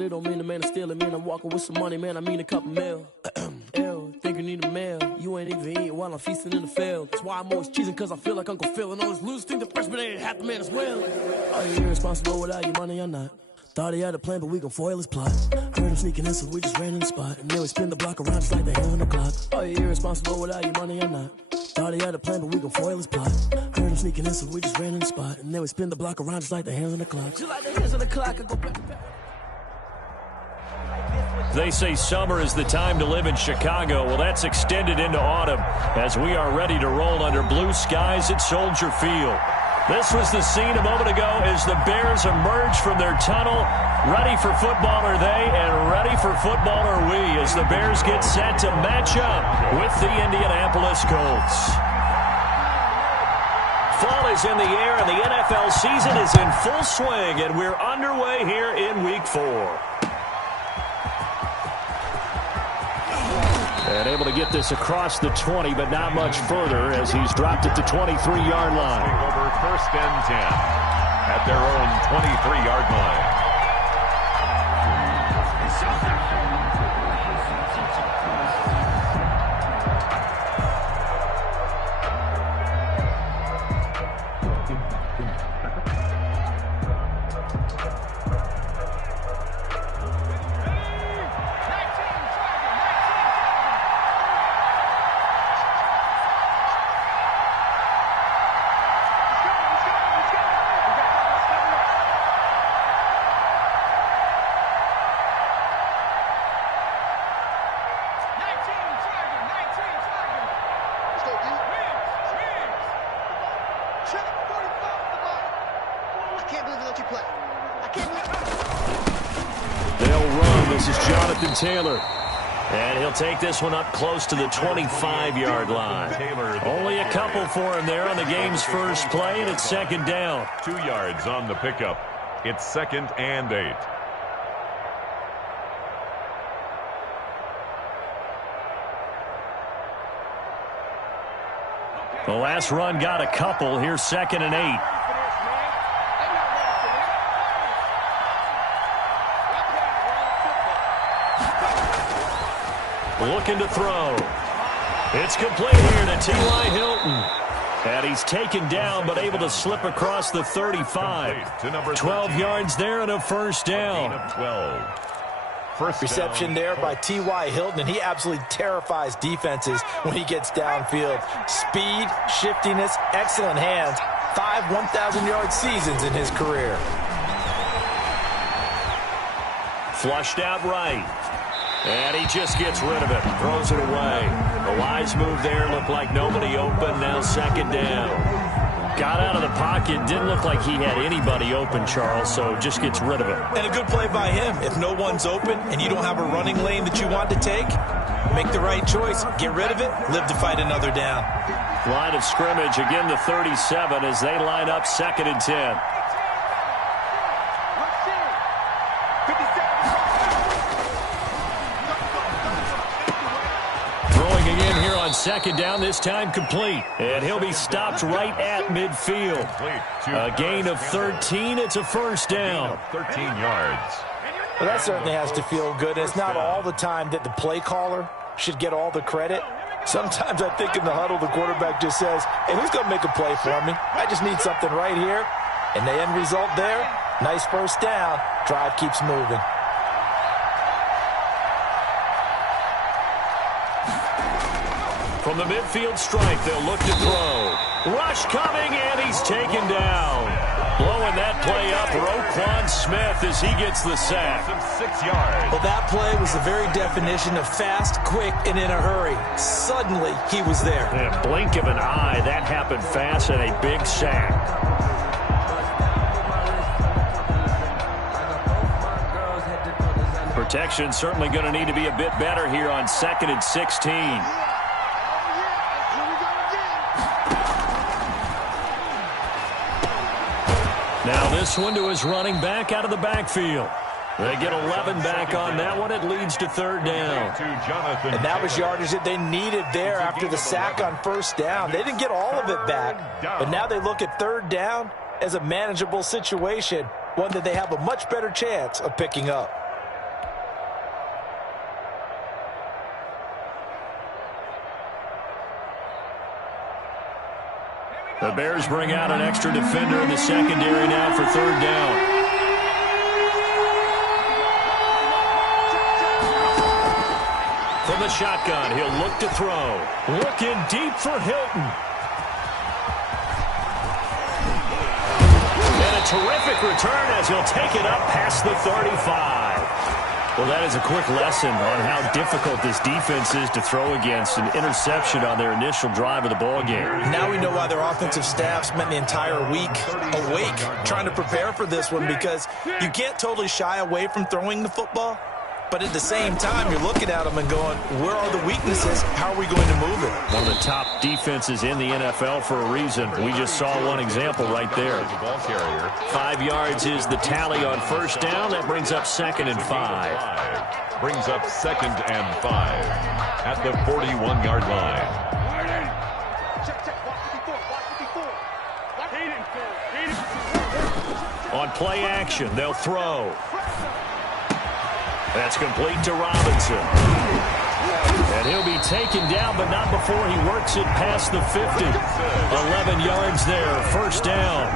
It don't mean the man is stealing, man. I'm walking with some money, man. I mean a couple mil. Ew, think you need a meal. You ain't even eating while I'm feasting in the field. That's why I'm always cheesing, cause I feel like Uncle Phil. And all this losers think the freshman ain't half the man as well. Are you irresponsible without your money or not? Thought he had a plan, but we gon' foil his plot. Heard him sneaking in, so we just ran in the spot. And then we spin the block around just like the hand on the clock. Are you irresponsible without your money or not? Thought he had a plan, but we gon' foil his plot. Heard him sneaking in, so we just ran in the spot. And then we spin the block around just like the hands on the clock. Just like the hands on the clock, I go back. They say summer is the time to live in Chicago. Well, that's extended into autumn as we are ready to roll under blue skies at Soldier Field. This was the scene a moment ago as the Bears emerged from their tunnel. Ready for football are they, and ready for football are we as the Bears get set to match up with the Indianapolis Colts. Fall is in the air, and the NFL season is in full swing, and we're underway here in Week 4. And able to get this across the 20, but not much further as he's dropped it to 23-yard line. Over 1st and 10 at their own 23-yard line. Taylor, and he'll take this one up close to the 25-yard line. Only a couple for him there on the game's first play, and it's 2nd down. 2 yards on the pickup. It's 2nd and 8. The last run got a couple. Here's 2nd and 8. Looking to throw. It's complete here to T.Y. Hilton. And he's taken down but able to slip across the 35. 12 yards there and a 1st down. 12. Reception there by T.Y. Hilton, and he absolutely terrifies defenses when he gets downfield. Speed, shiftiness, excellent hands. 5 1,000-yard seasons in his career. Flushed out right. And he just gets rid of it, throws it away. The wise move there, looked like nobody open, now 2nd down. Got out of the pocket, didn't look like he had anybody open, Charles, so just gets rid of it. And a good play by him. If no one's open and you don't have a running lane that you want to take, make the right choice. Get rid of it, live to fight another down. Line of scrimmage, again the 37 as they line up 2nd and 10. On 2nd down, this time complete. And he'll be stopped right at midfield. A gain of 13. It's a 1st down. 13 yards. Well, that certainly has to feel good. It's not all the time that the play caller should get all the credit. Sometimes I think in the huddle, the quarterback just says, hey, who's going to make a play for me? I just need something right here. And the end result there, nice 1st down. Drive keeps moving. From the midfield stripe, they'll look to throw. Rush coming, and he's taken down. Blowing that play up, Roquan Smith as he gets the sack. 6 yards. Well, that play was the very definition of fast, quick, and in a hurry. Suddenly, he was there. In a blink of an eye, that happened fast and a big sack. Protection certainly going to need to be a bit better here on 2nd and 16. Now this one to his running back out of the backfield. They get 11 back on that one. It leads to 3rd down. And that was yardage that they needed there after the sack on 1st down. They didn't get all of it back, but now they look at 3rd down as a manageable situation, one that they have a much better chance of picking up. The Bears bring out an extra defender in the secondary now for third down. From the shotgun, he'll look to throw. Looking deep for Hilton. And a terrific return as he'll take it up past the 35. Well, that is a quick lesson on how difficult this defense is to throw against. An interception on their initial drive of the ball game. Now we know why their offensive staff spent the entire week awake trying to prepare for this one, because you can't totally shy away from throwing the football. But at the same time, you're looking at them and going, where are the weaknesses? How are we going to move it? One of the top defenses in the NFL for a reason. We just saw one example right there. 5 yards is the tally on first down. That brings up 2nd and 5. Brings up 2nd and 5 at the 41-yard line. On play action, they'll throw. That's complete to Robinson. And he'll be taken down, but not before he works it past the 50. 11 yards there, first down.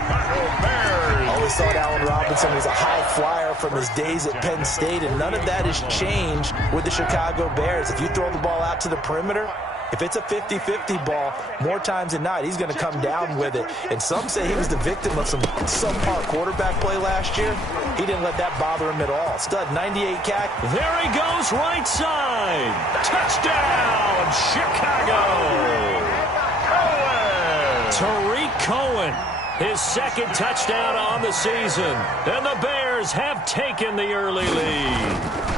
Always thought Allen Robinson was a high flyer from his days at Penn State, and none of that has changed with the Chicago Bears. If you throw the ball out to the perimeter, if it's a 50-50 ball, more times than not, he's going to come down with it. And some say he was the victim of some subpar quarterback play last year. He didn't let that bother him at all. Stud 98 CAC. There he goes, right side. Touchdown, Chicago. Tariq Cohen, his 2nd touchdown on the season. And the Bears have taken the early lead.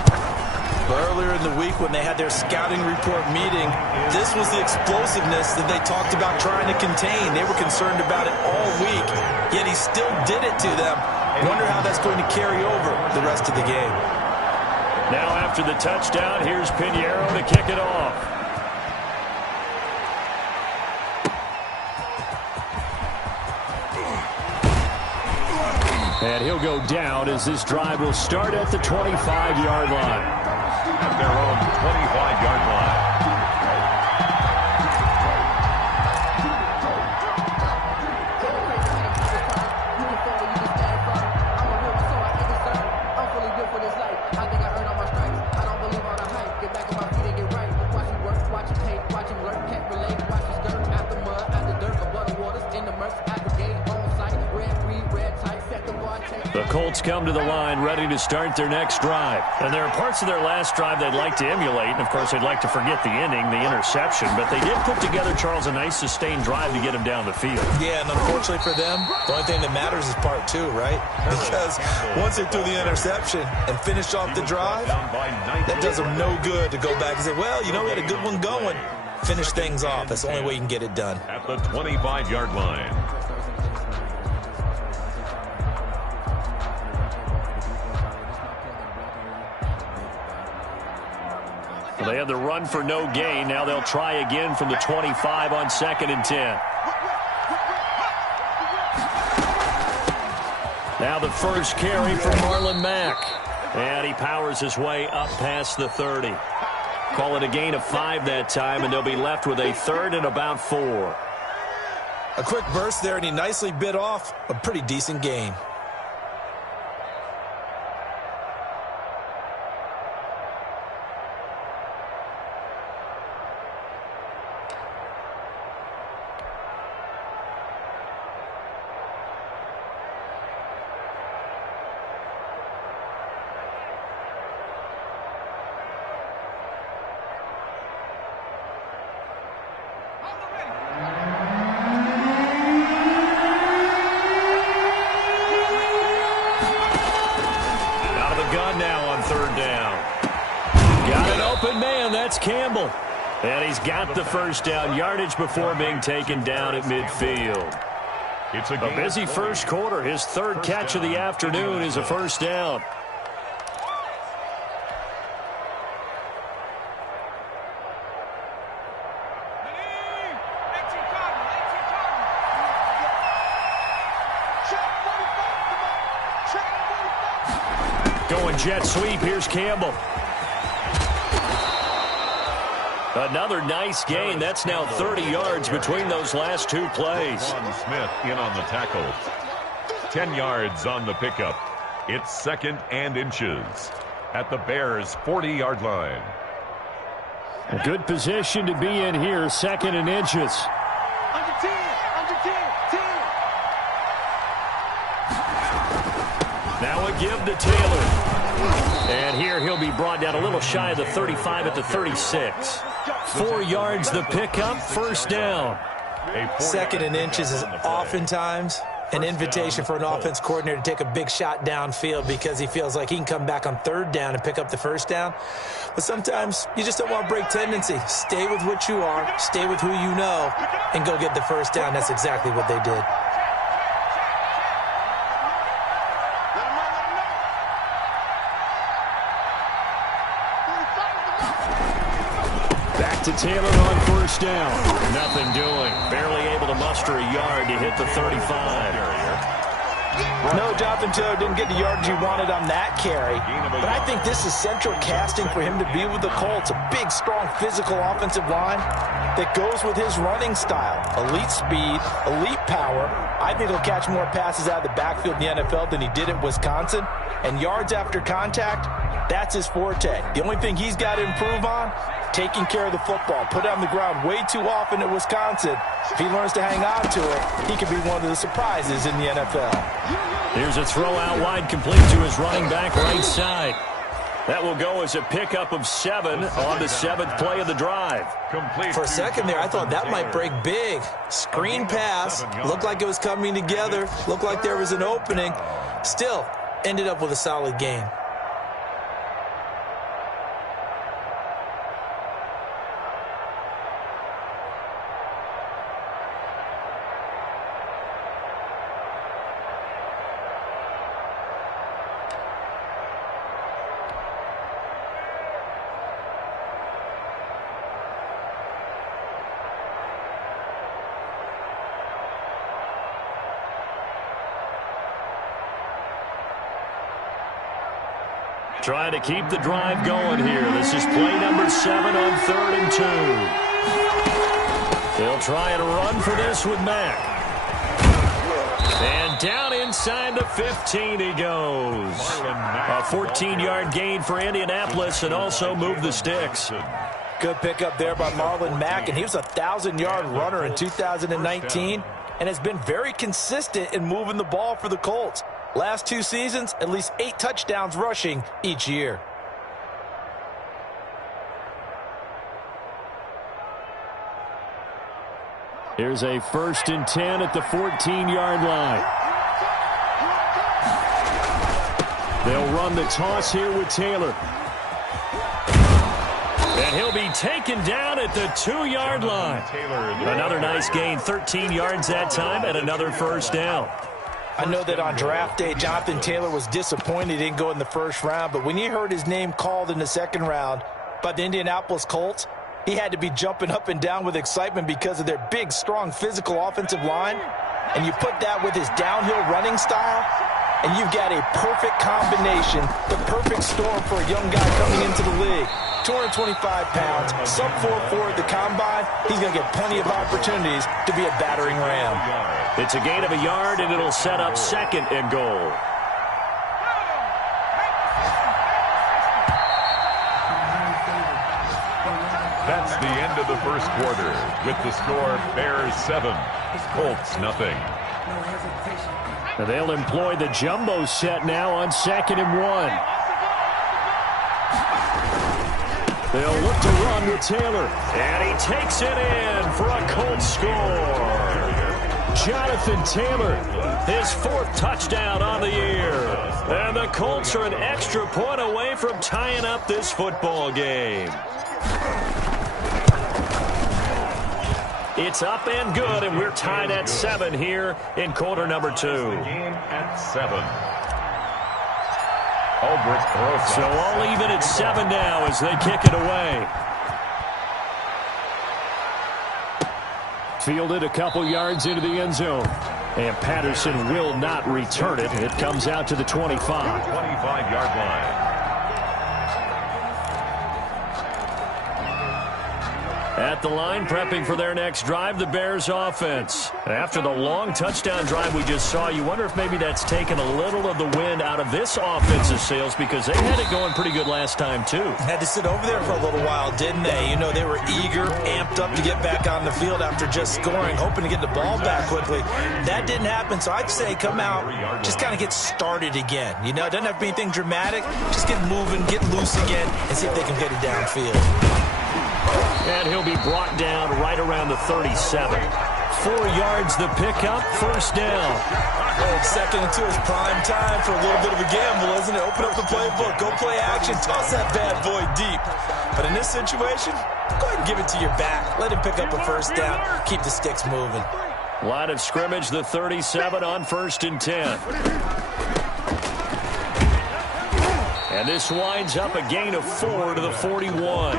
Earlier in the week when they had their scouting report meeting, this was the explosiveness that they talked about trying to contain. They were concerned about it all week, yet he still did it to them. Wonder how that's going to carry over the rest of the game. Now after the touchdown, here's Pinheiro to kick it off. And he'll go down as this drive will start at the 25-yard line. At their own 25-yard line. The Colts come to the line ready to start their next drive. And there are parts of their last drive they'd like to emulate. And, of course, they'd like to forget the inning, the interception. But they did put together, Charles, a nice sustained drive to get him down the field. Yeah, and unfortunately for them, the only thing that matters is part 2, right? Because once they threw the interception and finished off the drive, that does them no good to go back and say, well, you know, we had a good one going. Finish things off. That's the only way you can get it done. At the 25-yard line. They had the run for no gain. Now they'll try again from the 25 on 2nd and 10. Now the first carry for Marlon Mack. And he powers his way up past the 30. Call it a gain of 5 that time, and they'll be left with a 3rd and about 4. A quick burst there, and he nicely bit off a pretty decent gain. Campbell. And he's got the first down yardage before being taken down at midfield. It's a busy first quarter. His 3rd catch of the afternoon is a first down. Going jet sweep. Here's Campbell. Another nice gain. That's now 30 yards between those last two plays. Smith in on the tackle. 10 yards on the pickup. It's 2nd and inches at the Bears' 40-yard line. A good position to be in here, 2nd and inches. Under 10, under 10, 10. Now a give to Taylor. And here he'll be brought down a little shy of the 35 at the 36. 4 yards the pickup, 1st down. 2nd and inches is oftentimes an invitation for an offense coordinator to take a big shot downfield because he feels like he can come back on 3rd down and pick up the 1st down. But sometimes you just don't want to break tendency. Stay with what you are, stay with who you know, and go get the 1st down. That's exactly what they did. Back to Taylor on 1st down. Nothing doing. Barely able to muster a yard to hit the 35. No, Jonathan Taylor didn't get the yardage he wanted on that carry. But I think this is central casting for him to be with the Colts. A big, strong, physical offensive line that goes with his running style. Elite speed, elite power. I think he'll catch more passes out of the backfield in the NFL than he did at Wisconsin. And yards after contact, that's his forte. The only thing he's got to improve on, taking care of the football. Put it on the ground way too often at Wisconsin. If he learns to hang on to it, he could be one of the surprises in the NFL. Here's a throw out wide, complete to his running back right side. That will go as a pickup of 7 on the 7th play of the drive. For a second there, I thought that might break big. Screen pass. Looked like it was coming together. Looked like there was an opening. Still, ended up with a solid gain. Trying to keep the drive going here. This is play number 7 on 3rd and 2. They'll try and run for this with Mack. And down inside the 15 he goes. A 14-yard gain for Indianapolis and also move the sticks. Good pickup there by Marlon Mack, and he was a 1,000-yard runner in 2019 and has been very consistent in moving the ball for the Colts. Last 2 seasons, at least 8 touchdowns rushing each year. Here's a 1st and 10 at the 14-yard line. They'll run the toss here with Taylor. And he'll be taken down at the 2-yard line. Another nice gain, 13 yards that time, and another 1st down. I know that on draft day, Jonathan Taylor was disappointed he didn't go in the 1st round, but when he heard his name called in the 2nd round by the Indianapolis Colts, he had to be jumping up and down with excitement because of their big, strong, physical offensive line. And you put that with his downhill running style, and you've got a perfect combination, the perfect storm for a young guy coming into the league. 225 pounds, sub 4.4 at the combine. He's going to get plenty of opportunities to be a battering ram. It's a gain of a yard, and it'll set up 2nd and goal. That's the end of the 1st quarter with the score Bears 7, Colts nothing. And they'll employ the jumbo set now on 2nd and 1. They'll look to run with Taylor. And he takes it in for a Colts score. Jonathan Taylor, his 4th touchdown on the year. And the Colts are an extra point away from tying up this football game. It's up and good, and we're tied at 7 here in quarter number 2. Game at 7. So all even at 7 now as they kick it away. Fielded a couple yards into the end zone. And Patterson will not return it. It comes out to the 25. 25-yard line. At the line, prepping for their next drive, the Bears offense. After the long touchdown drive we just saw, you wonder if maybe that's taken a little of the wind out of this offense's sails because they had it going pretty good last time, too. Had to sit over there for a little while, didn't they? You know, they were eager, amped up to get back on the field after just scoring, hoping to get the ball back quickly. That didn't happen, so I'd say come out, just kind of get started again. You know, it doesn't have to be anything dramatic. Just get moving, get loose again, and see if they can get it downfield. And he'll be brought down right around the 37. 4 yards the pickup, first down. Well, second into his prime time for a little bit of a gamble, isn't it? Open up the playbook, go play action, toss that bad boy deep. But in this situation, go ahead and give it to your back. Let him pick up a first down, keep the sticks moving. Line of scrimmage, the 37 on 1st and 10. And this winds up a gain of 4 to the 41.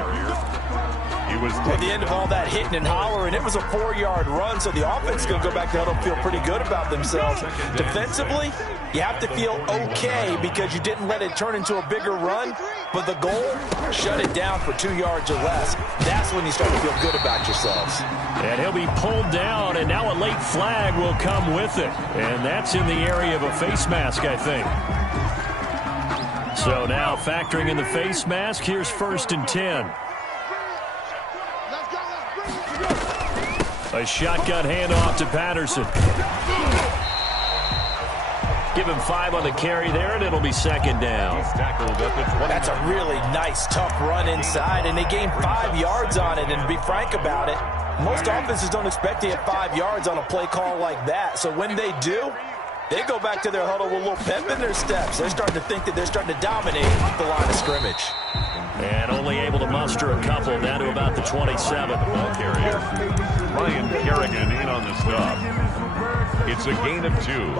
At the end of all that hitting and hollering, it was a 4-yard run, so the offense is going to go back to huddle and feel pretty good about themselves. Defensively, you have to feel okay because you didn't let it turn into a bigger run, but the goal, shut it down for 2 yards or less. That's when you start to feel good about yourselves. And he'll be pulled down, and now a late flag will come with it. And that's in the area of a face mask, I think. So now factoring in the face mask, here's 1st and 10. A shotgun handoff to Patterson. Give him 5 on the carry there, and it'll be 2nd down. That's a really nice, tough run inside, and they gained 5 yards on it. And to be frank about it, most offenses don't expect to get 5 yards on a play call like that. So when they do, they go back to their huddle with a little pep in their steps. They're starting to think that they're starting to dominate the line of scrimmage. And only able to muster a couple down to about the 27. Ball carrier. Ryan Kerrigan in on the stop. It's a gain of 2.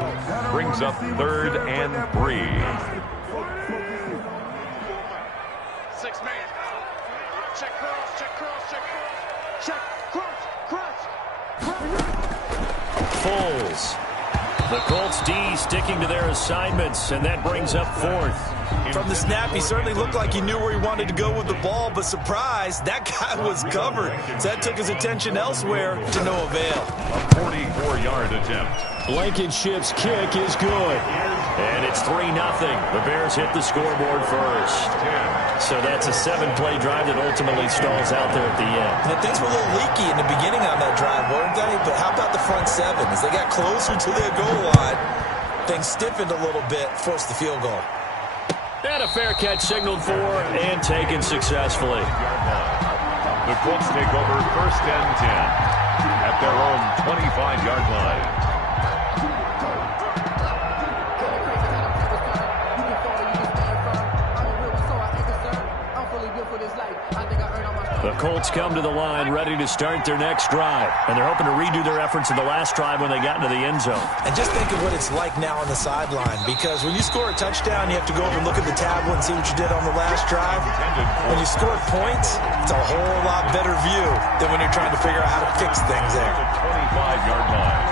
Brings up 3rd and 3. 6-man. Check cross, check cross, check cross. Check cross, Foles. The Colts D sticking to their assignments, and that brings up 4th. From the snap, he certainly looked like he knew where he wanted to go with the ball, but surprise, that guy was covered. So that took his attention elsewhere to no avail. A 44-yard attempt. Blankenship's kick is good. And it's 3-0. The Bears hit the scoreboard first. So that's a 7-play drive that ultimately stalls out there at the end. And things were a little leaky in the beginning on that drive, weren't they? But how about the front 7? As they got closer to their goal line, things stiffened a little bit, forced the field goal. And a fair catch signaled for and taken successfully. The Colts take over 1st and 10 at their own 25-yard line. The Colts come to the line ready to start their next drive. And they're hoping to redo their efforts in the last drive when they got into the end zone. And just think of what it's like now on the sideline, because when you score a touchdown, you have to go over and look at the tablet and see what you did on the last drive. When you score points, it's a whole lot better view than when you're trying to figure out how to fix things there. 25-yard line.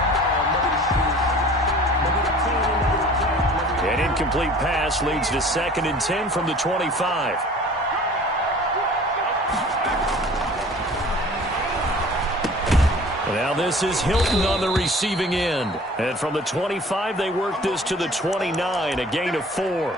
An incomplete pass leads to 2nd and 10 from the 25. Now this is Hilton on the receiving end. And from the 25, they work this to the 29, a gain of 4.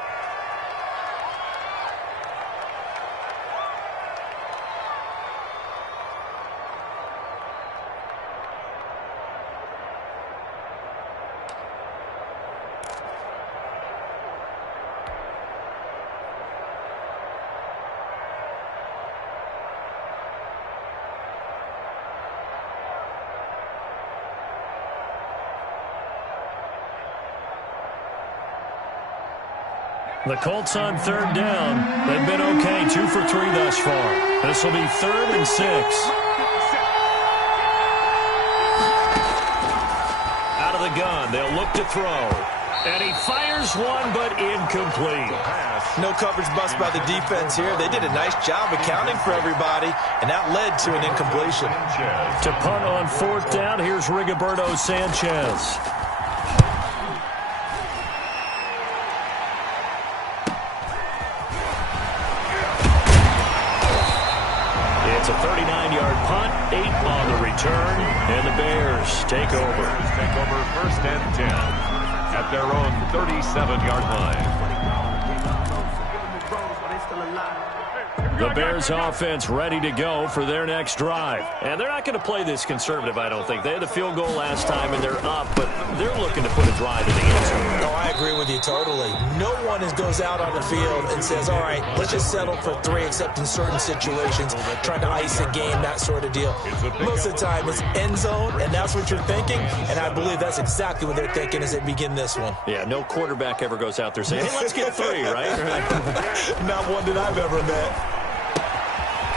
The Colts on 3rd down. They've been okay, 2 for 3 thus far. This will be 3rd and 6. Out of the gun, they'll look to throw. And he fires one, but incomplete. No coverage bust by the defense here. They did a nice job accounting for everybody, and that led to an incompletion. To punt on 4th down, here's Rigoberto Sanchez. It's a 39-yard punt, 8 on the return, and the Bears take over. Take over 1st and 10 at their own 37-yard line. The Bears offense ready to go for their next drive. And they're not going to play this conservative, I don't think. They had the field goal last time, and they're up, but they're looking to put a drive in the end zone. No, I agree with you totally. No one goes out on the field and says, all right, let's just settle for 3, except in certain situations, trying to ice a game, that sort of deal. Most of the time, it's end zone, and that's what you're thinking, and I believe that's exactly what they're thinking as they begin this one. Yeah, no quarterback ever goes out there saying, hey, let's get 3, right? Not one that I've ever met.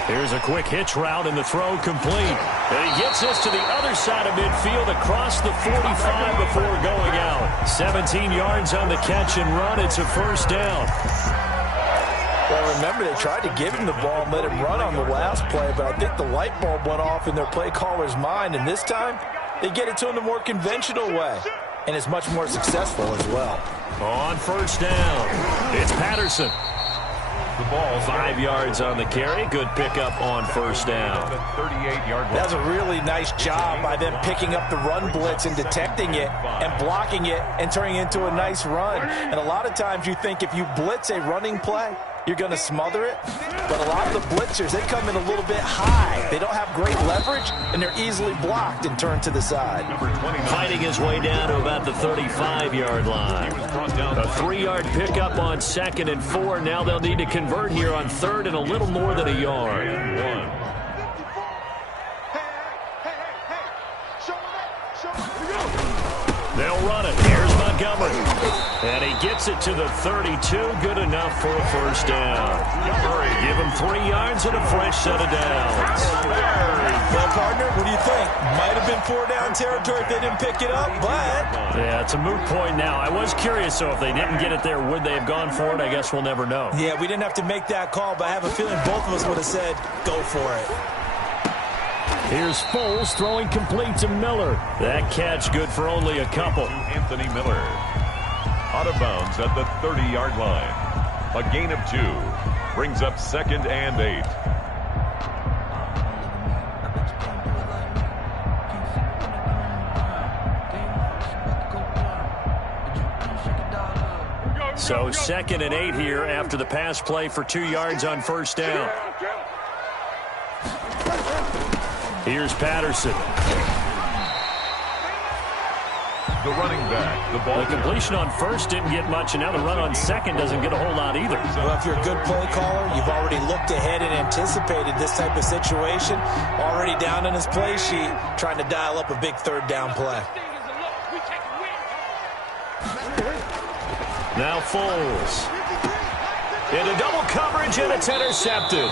Here's a quick hitch route, and the throw complete. And he gets this to the other side of midfield across the 45 before going out. 17 yards on the catch and run. It's a 1st down. Well, remember, they tried to give him the ball and let him run on the last play, but I think the light bulb went off in their play caller's mind, and this time they get it to him the more conventional way, and it's much more successful as well. On 1st down, it's Patterson. The ball 5 yards on the carry. Good pickup on 1st down. 38-yard line. That's a really nice job by them picking up the run blitz and detecting it and blocking it and turning it into a nice run. And a lot of times you think if you blitz a running play, you're going to smother it. But a lot of the blitzers, they come in a little bit high. They don't have great leverage, and they're easily blocked and turned to the side. Fighting his way down to about the 35-yard line. A 3-yard pickup on 2nd and 4. Now they'll need to convert here on 3rd and a little more than a yard. They'll run it. Here's Montgomery. And he gets it to the 32. Good enough for a 1st down. Give him 3 yards and a fresh set of downs. Well, partner, what do you think? Might have been 4-down territory if they didn't pick it up, but... Yeah, it's a moot point now. I was curious, so if they didn't get it there, would they have gone for it? I guess we'll never know. Yeah, we didn't have to make that call, but I have a feeling both of us would have said, go for it. Here's Foles throwing complete to Miller. That catch good for only a couple. Anthony Miller out of bounds at the 30-yard line. A gain of 2 brings up 2nd and 8. So 2nd and 8 here after the pass play for 2 yards on 1st down. Here's Patterson. The running back. The ball. The completion on 1st didn't get much, and now the run on 2nd doesn't get a whole lot either. Well, if you're a good play caller, you've already looked ahead and anticipated this type of situation. Already down on his play sheet, trying to dial up a big 3rd down play. Now Foles. Into double coverage, and it's intercepted.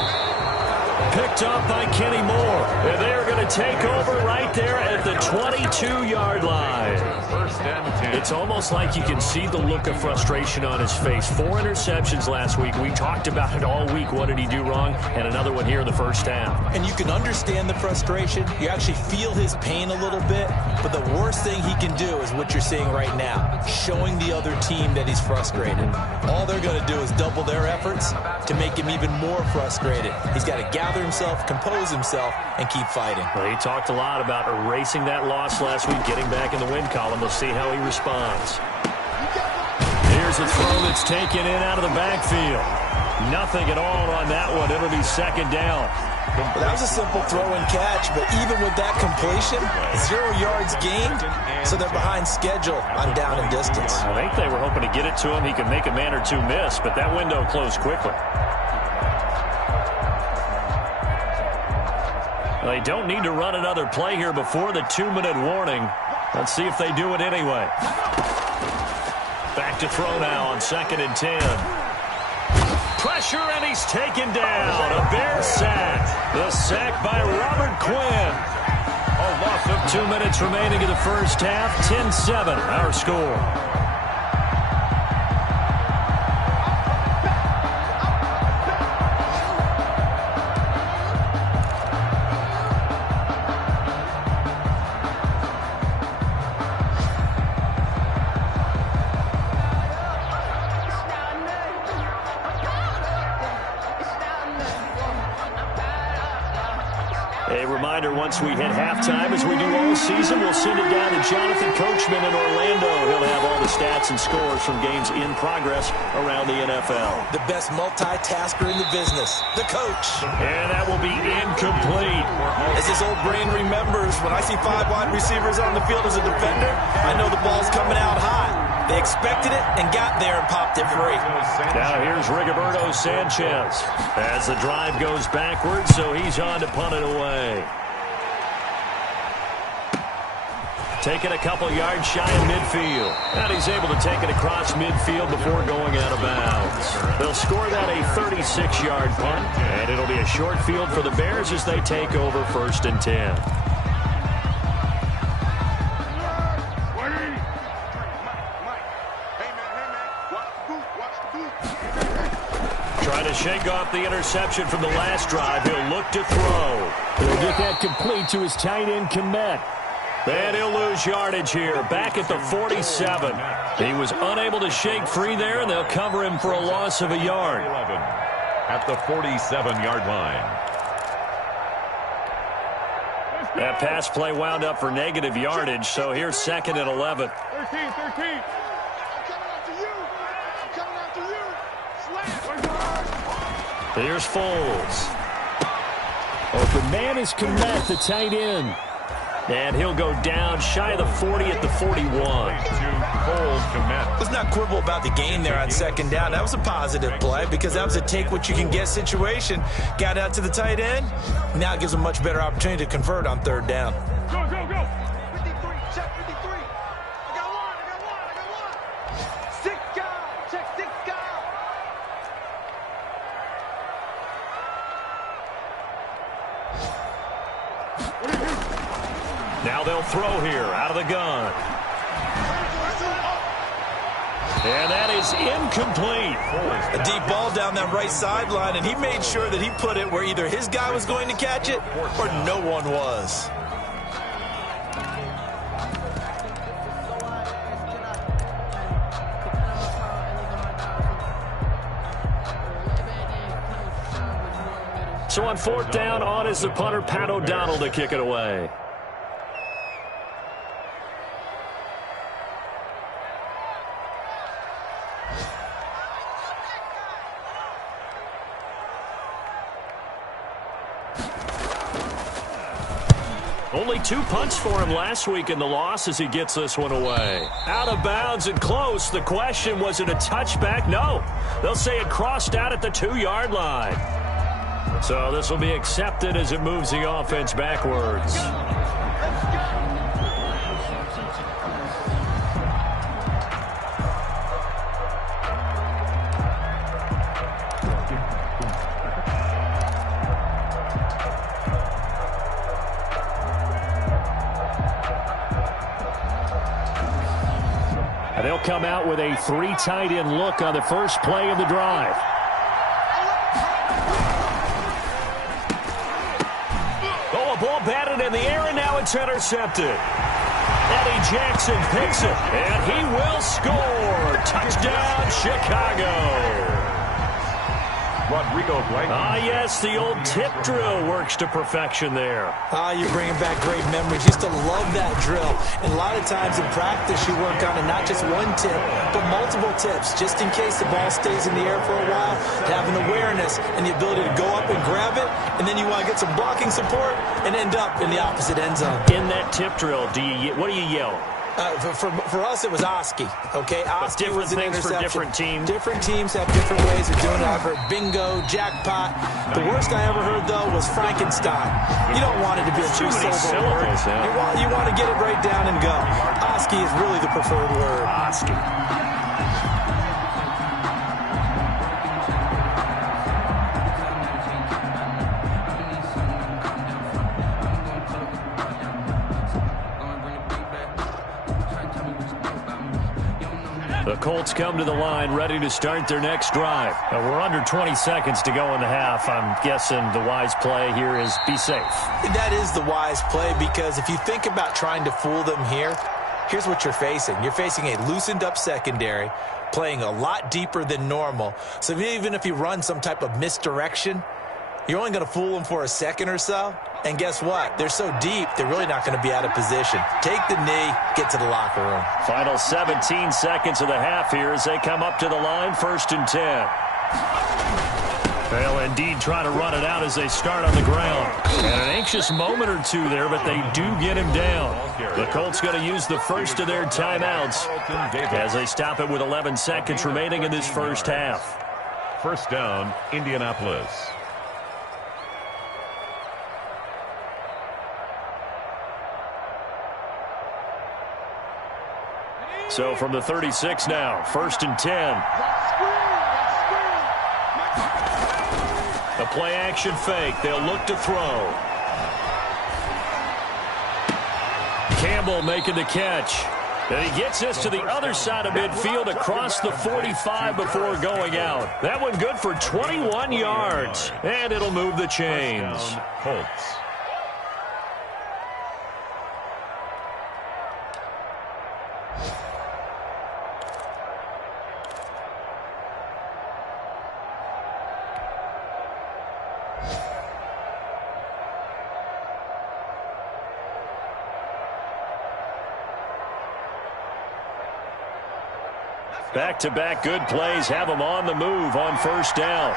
Picked up by Kenny Moore. And they're going to take over right there at the 22-yard line. 1st and 10. It's almost like you can see the look of frustration on his face. 4 interceptions last week. We talked about it all week. What did he do wrong? And another one here in the 1st half. And you can understand the frustration. You actually feel his pain a little bit. But the worst thing he can do is what you're seeing right now, showing the other team that he's frustrated. All they're going to do is double their efforts to make him even more frustrated. He's got to gather himself, compose himself, and keep fighting. Well, he talked a lot about erasing that loss last week, getting back in the win column. We'll see how he responds. Here's a throw that's taken in out of the backfield. Nothing at all on that one. It'll be 2nd down. Well, that was a simple throw and catch, but even with that completion, 0 yards gained, so they're behind schedule on down and distance. I think they were hoping to get it to him. He could make a man or two miss, but that window closed quickly. They don't need to run another play here before the 2-minute warning. Let's see if they do it anyway. Back to throw now on 2nd and 10. Pressure, and he's taken down. A Bear sack. The sack by Robert Quinn. A loss of 2 minutes remaining in the 1st half. 10-7, our score. A reminder, once we hit halftime, as we do all season, we'll send it down to Jonathan Coachman in Orlando. He'll have all the stats and scores from games in progress around the NFL. The best multitasker in the business, the coach. And that will be incomplete. As his old brain remembers, when I see 5 wide receivers on the field as a defender, I know the ball's coming out hot. They expected it and got there and popped it free. Now here's Rigoberto Sanchez as the drive goes backwards, so he's on to punt it away. Taking a couple yards shy of midfield. And he's able to take it across midfield before going out of bounds. They'll score that a 36-yard punt, and it'll be a short field for the Bears as they take over 1st and 10. Trying to shake off the interception from the last drive. He'll look to throw. He'll get that complete to his tight end, Kmet. And he'll lose yardage here, back at the 47. He was unable to shake free there, and they'll cover him for a loss of a yard. 11 at the 47-yard line. That pass play wound up for negative yardage, so here's 2nd and 11. 13. Here's Foles. Open man is Kmet, the tight end. And he'll go down shy of the 40 at the 41. Let's not quibble about the gain there on 2nd down. That was a positive play because that was a take-what-you-can-get situation. Got out to the tight end. Now it gives him a much better opportunity to convert on 3rd down. Go. 53, check 53. I got one. 6 guys, check 6 guys. Now they'll throw here out of the gun. And that is incomplete. A deep ball down that right sideline, and he made sure that he put it where either his guy was going to catch it or no one was. So on 4th down, on is the punter, Pat O'Donnell, to kick it away. Only 2 punts for him last week in the loss as he gets this one away. Out of bounds and close. The question, was it a touchback? No. They'll say it crossed out at the 2-yard line. So this will be accepted as it moves the offense backwards. And they'll come out with a 3 tight end look on the first play of the drive. Oh, a ball batted in the air, and now it's intercepted. Eddie Jackson picks it, and he will score. Touchdown, Chicago. Rodrigo Blank. Yes, the old tip drill works to perfection there. You're bringing back great memories. Used to love that drill. And a lot of times in practice, you work on it, not just one tip, but multiple tips, just in case the ball stays in the air for a while, to have an awareness and the ability to go up and grab it, and then you want to get some blocking support and end up in the opposite end zone. In that tip drill, what do you yell? For us, it was Oski. Okay, Oski was an things interception. for different teams. Different teams have different ways of doing it. I've heard bingo, jackpot. The worst I ever heard, though, was Frankenstein. You don't want it to be a Too many syllable word. syllables. You want to get it right down and go. Oski is really the preferred word. Oski. The Colts come to the line ready to start their next drive. We're under 20 seconds to go in the half. I'm guessing the wise play here is be safe. That is the wise play, because if you think about trying to fool them here, here's what you're facing. You're facing a loosened up secondary, playing a lot deeper than normal. So even if you run some type of misdirection, You're only going to fool them for a second or so. And guess what? They're so deep, they're really not going to be out of position. Take the knee, get to the locker room. Final 17 seconds of the half here as they come up to the line, 1st and 10. They'll indeed try to run it out as they start on the ground. And an anxious moment or two there, but they do get him down. The Colts going to use the first of their timeouts as they stop it with 11 seconds remaining in this first half. First down, Indianapolis. So from the 36 now, 1st and 10. A play-action fake. They'll look to throw. Campbell making the catch. And he gets this to the other side of midfield across the 45 before going out. That one good for 21 yards. And it'll move the chains. Colts. Back-to-back good plays have them on the move on first down.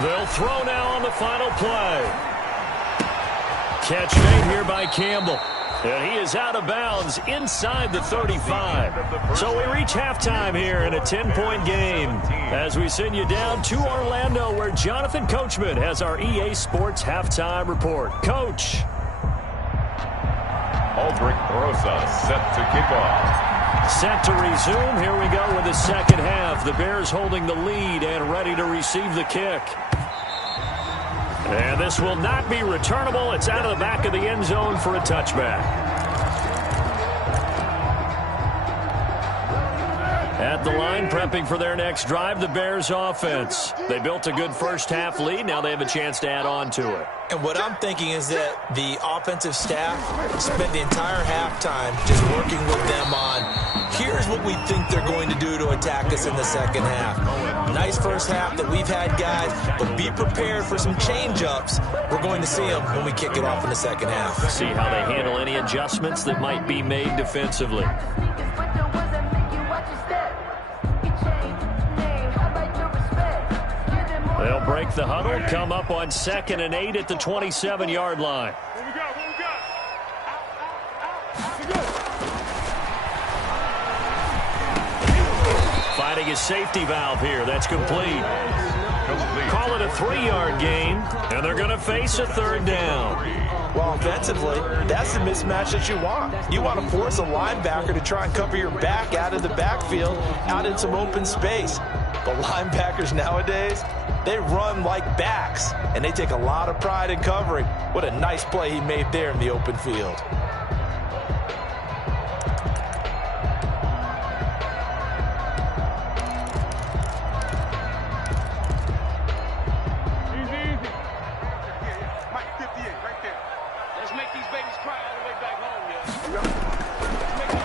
They'll throw now on the final play. Catch made here by Campbell. And he is out of bounds inside the 35. So we reach halftime here in a 10-point game as we send you down to Orlando where Jonathan Coachman has our EA Sports halftime report. Coach. Aldrich Rosa set to kick off. Set to resume. Here we go with the second half. The Bears holding the lead and ready to receive the kick. And this will not be returnable. It's out of the back of the end zone for a touchback. At the line, prepping for their next drive, the Bears offense. They built a good first half lead. Now they have a chance to add on to it. And what I'm thinking is that the offensive staff spent the entire halftime just working with them on, here's what we think they're going to do to attack us in the second half. Nice first half that we've had, guys, but be prepared for some change-ups. We're going to see them when we kick it off in the second half. See how they handle any adjustments that might be made defensively. They'll break the huddle, come up on 2nd and 8 at the 27-yard line. Finding his safety valve here. That's complete. Call it a 3-yard gain, and they're going to face a 3rd down. Well, offensively, that's the mismatch that you want. You want to force a linebacker to try and cover your back out of the backfield, out in some open space. The linebackers nowadays, they run like backs, and they take a lot of pride in covering. What a nice play he made there in the open field.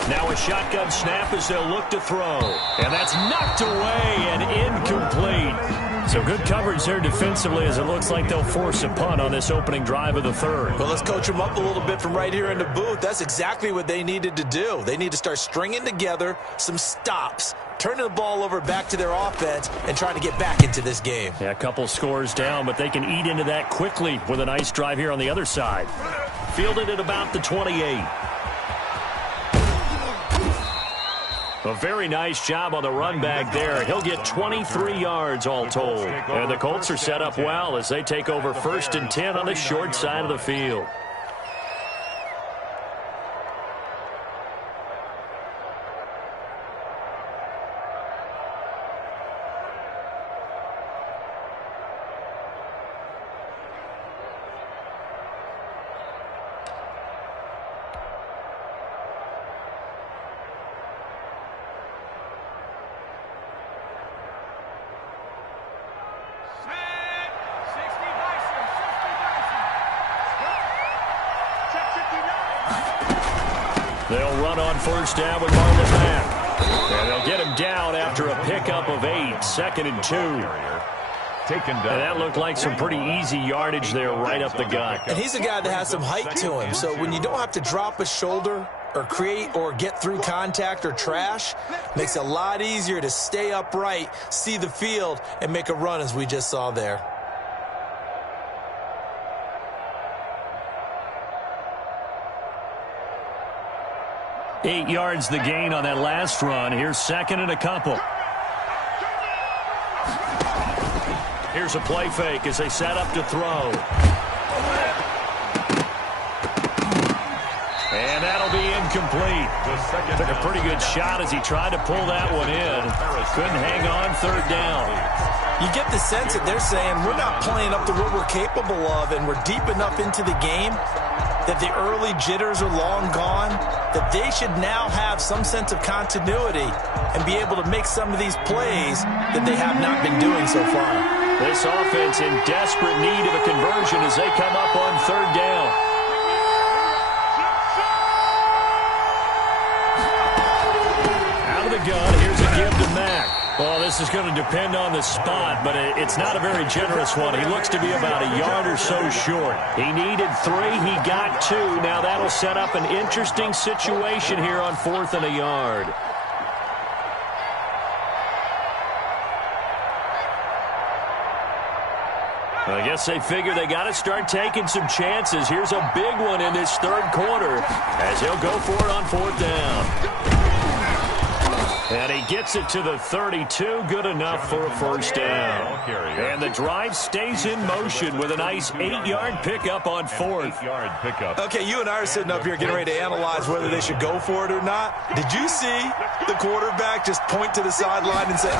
Now a shotgun snap as they'll look to throw. And that's knocked away and incomplete. So good coverage there defensively as it looks like they'll force a punt on this opening drive of the 3rd. Well, let's coach them up a little bit from right here in the booth. That's exactly what they needed to do. They need to start stringing together some stops, turning the ball over back to their offense, and trying to get back into this game. Yeah, a couple scores down, but they can eat into that quickly with a nice drive here on the other side. Fielded at about the 28. A very nice job on the run back there. He'll get 23 yards all told. And the Colts are set up well as they take over 1st and 10 on the short side of the field. They'll run on 1st down with Marlon Mack. And they'll get him down after a pickup of 8, 2nd and 2. Taken down. And that looked like some pretty easy yardage there right up the gut. And he's a guy that has some height to him, so when you don't have to drop a shoulder or create or get through contact or trash, makes it a lot easier to stay upright, see the field, and make a run as we just saw there. Eight yards the gain on that last run. Here's 2nd and a couple. Here's a play fake as they set up to throw. And that'll be incomplete. Took a pretty good shot as he tried to pull that one in. Couldn't hang on 3rd down. You get the sense that they're saying we're not playing up to what we're capable of, and we're deep enough into the game that the early jitters are long gone, that they should now have some sense of continuity and be able to make some of these plays that they have not been doing so far. This offense in desperate need of a conversion as they come up on 3rd down. Out of the gun, here's a give to Mack. Well, this is going to depend on the spot, but it's not a very generous one. He looks to be about a yard or so short. He needed 3. He got 2. Now that'll set up an interesting situation here on 4th and a yard. I guess they figure they got to start taking some chances. Here's a big one in this 3rd quarter as he'll go for it on 4th down. And he gets it to the 32, good enough for a 1st down. And the drive stays in motion with a nice 8-yard pickup on 4th. Okay, you and I are sitting up here getting ready to analyze whether they should go for it or not. Did you see the quarterback just point to the sideline and say,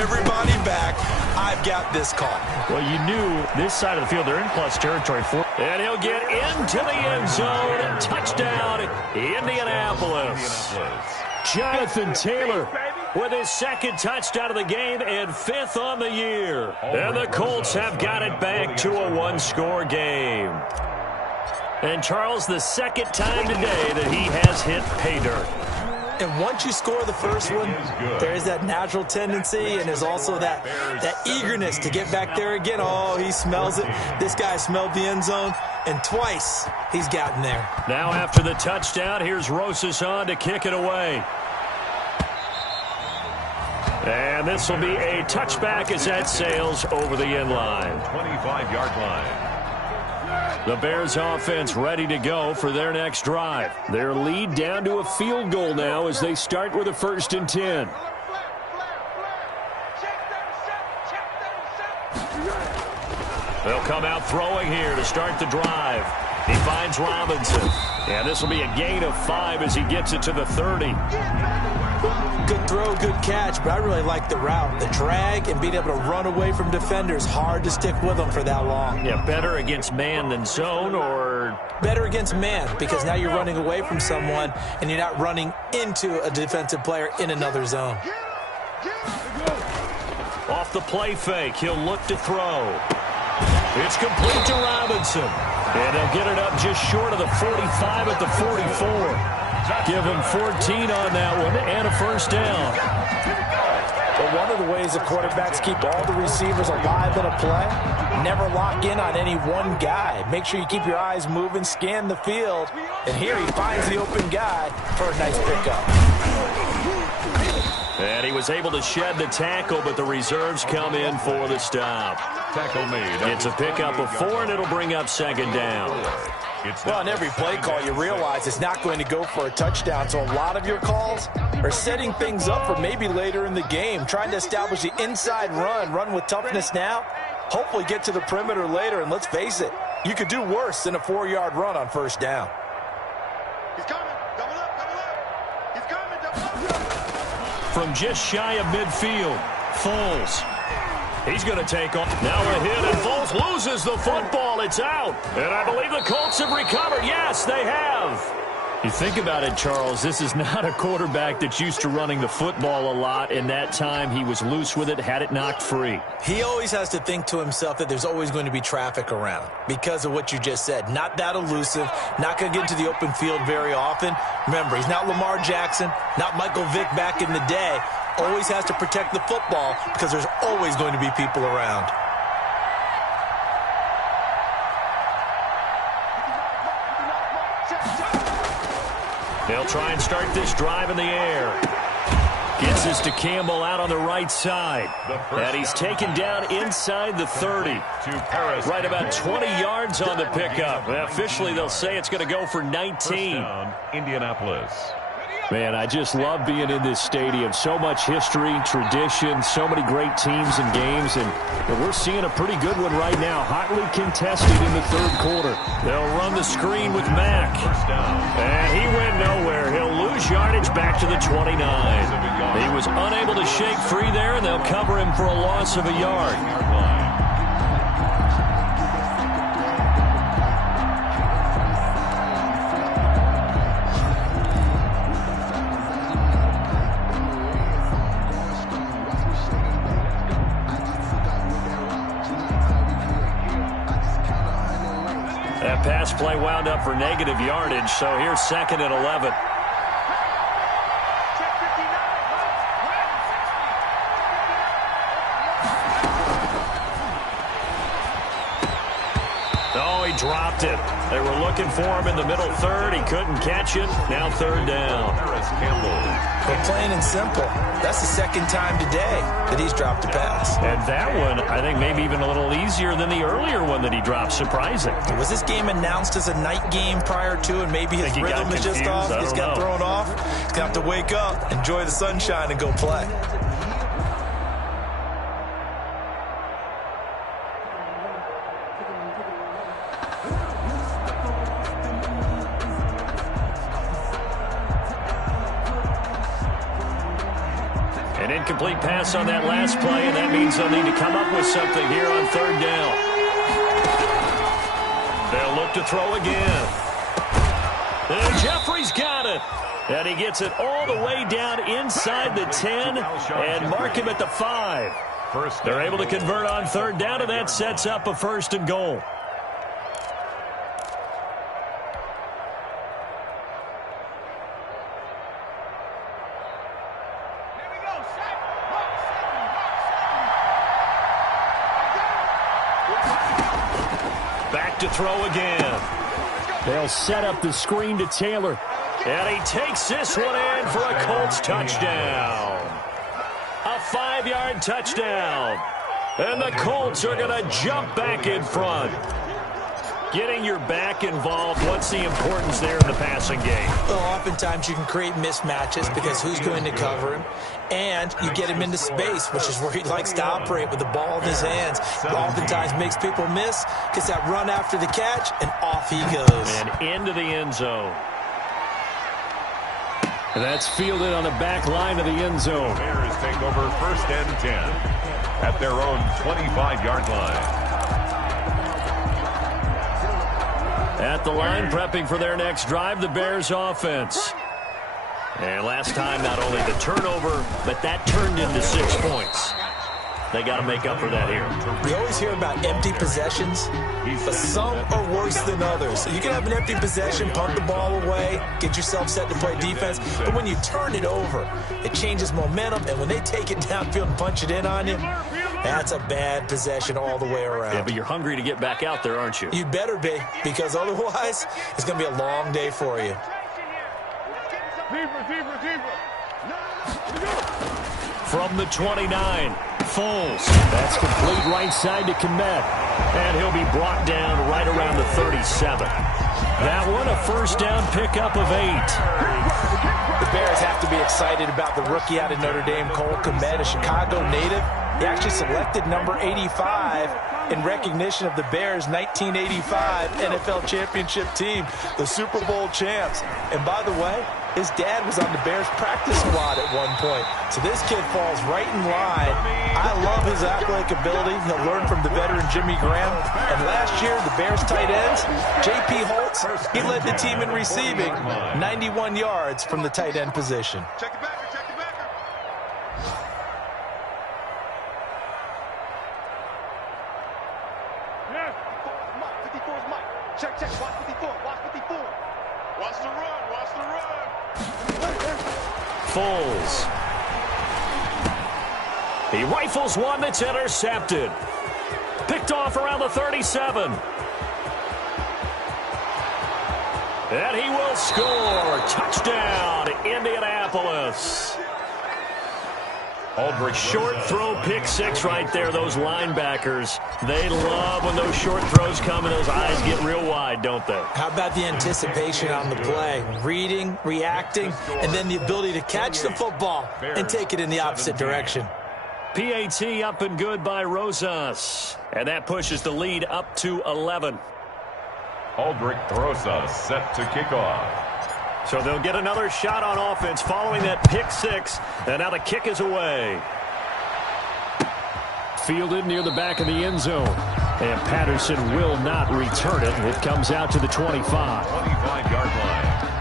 everybody back, I've got this call? Well, you knew this side of the field, they're in plus territory for it. And he'll get into the end zone. Touchdown, Indianapolis. Jonathan Taylor with his 2nd touchdown of the game and 5th on the year. And the Colts have got it back to a 1-score game. And Charles, the 2nd time today that he has hit pay dirt. And once you score the first one, there is that natural tendency, and there's also that eagerness to get back there again. Oh, he smells it. This guy smelled the end zone, and twice he's gotten there. Now after the touchdown, here's Rosas on to kick it away. And this will be a touchback as that sails over the end line. 25-yard line. The Bears offense ready to go for their next drive. Their lead down to a field goal now as they start with a 1st and 10. They'll come out throwing here to start the drive. He finds Robinson. And this will be a gain of 5 as he gets it to the 30. Good throw, good catch, but I really like the route. The drag and being able to run away from defenders, hard to stick with them for that long. Yeah, better against man than zone, or? Better against man, because now you're running away from someone and you're not running into a defensive player in another zone. Off the play fake, he'll look to throw. It's complete to Robinson. And they'll get it up just short of the 45 at the 44. Give him 14 on that one and a 1st down. Well, one of the ways the quarterbacks keep all the receivers alive in a play, never lock in on any one guy. Make sure you keep your eyes moving, scan the field, and here he finds the open guy for a nice pickup. And he was able to shed the tackle, but the reserves come in for the stop. Tackle made. It's a pickup of 4, and it'll bring up 2nd down. Well, in every play call, you realize it's not going to go for a touchdown, so a lot of your calls are setting things up for maybe later in the game, trying to establish the inside run with toughness now, hopefully get to the perimeter later, and let's face it, you could do worse than a 4-yard run on 1st down. He's coming. Double up, double up. He's coming, double up. From just shy of midfield, Foles. He's going to take off. Now a hit, and Foles loses the football. It's out. And I believe the Colts have recovered. Yes, they have. You think about it, Charles, this is not a quarterback that's used to running the football a lot. In that time, he was loose with it, had it knocked free. He always has to think to himself that there's always going to be traffic around because of what you just said. Not that elusive, not going to get into the open field very often. Remember, he's not Lamar Jackson, not Michael Vick back in the day. always has to protect the football because there's always going to be people around. They'll try and start this drive in the air. Gets this to Campbell out on the right side. And he's taken down inside the 30. Right about 20 yards on the pickup. Officially, they'll say it's going to go for 19. Indianapolis. Man, I just love being in this stadium. So much history, tradition, so many great teams and games, and we're seeing a pretty good one right now. Hotly contested in the third quarter. They'll run the screen with Mack. And he went nowhere. He'll lose yardage back to the 29. He was unable to shake free there, and they'll cover him for a loss of a yard. That pass play wound up for negative yardage, so here's 2nd and 11. Oh, he dropped it. They were looking for him in the middle third. He couldn't catch it. Now 3rd down. But plain and simple, that's the 2nd time today that he's dropped a pass. And that one, I think, maybe even a little easier than the earlier one that he dropped. Surprising. Was this game announced as a night game prior to, and maybe his rhythm is just off? He's got thrown off. He's going to have to wake up, enjoy the sunshine, and go play. An incomplete pass on that last play, and that means they'll need to come up with something here on 3rd down. They'll look to throw again. And Jeffrey's got it. And he gets it all the way down inside the 10 and mark him at the 5. They're able to convert on 3rd down, and that sets up a 1st and goal. Back to throw again. They'll set up the screen to Taylor. And he takes this one in for a Colts touchdown. A 5-yard touchdown. And the Colts are going to jump back in front. Getting your back involved, what's the importance there in the passing game? Well, oftentimes you can create mismatches because who's going to cover him? And you get him into space, which is where he likes to operate with the ball in his hands. It oftentimes makes people miss, gets that run after the catch, and off he goes. And into the end zone. And that's fielded on the back line of the end zone. The Bears take over 1st and 10 at their own 25-yard line. At the line, prepping for their next drive, the Bears offense. And last time, not only the turnover, but that turned into 6 points. They got to make up for that here. We always hear about empty possessions, but some are worse than others. You can have an empty possession, punt the ball away, get yourself set to play defense, but when you turn it over, it changes momentum, and when they take it downfield and punch it in on you, that's a bad possession all the way around. Yeah, but you're hungry to get back out there, aren't you? You'd better be, because otherwise, it's going to be a long day for you. From the 29, Foles. That's complete right side to Kmet. And he'll be brought down right around the 37. That one, a 1st down pickup of 8. The Bears have to be excited about the rookie out of Notre Dame, Cole Kmet, a Chicago native. He actually selected number 85 in recognition of the Bears' 1985 NFL championship team, the Super Bowl champs. And by the way, his dad was on the Bears practice squad at one point. So this kid falls right in line. I love his athletic ability. He'll learn from the veteran Jimmy Graham. And last year, the Bears tight ends, J.P. Holtz, he led the team in receiving 91 yards from the tight end position. Check it back. Check it back. Yeah. 54 is Mike. Check. Watch 54. Watch 54. Watch the run. Foles. He rifles one that's intercepted. Picked off around the 37. And he will score. Touchdown, Indianapolis. Short throw, pick six right there. Those linebackers, they love when those short throws come and those eyes get real wide, don't they? How about the anticipation on the play? Reading, reacting, and then the ability to catch the football and take it in the opposite direction. PAT up and good by Rosas. And that pushes the lead up to 11. Aldrich Rosas set to kick off. So they'll get another shot on offense following that pick six. And now the kick is away. Fielded near the back of the end zone. And Patterson will not return it. It comes out to the 25. 25-yard line.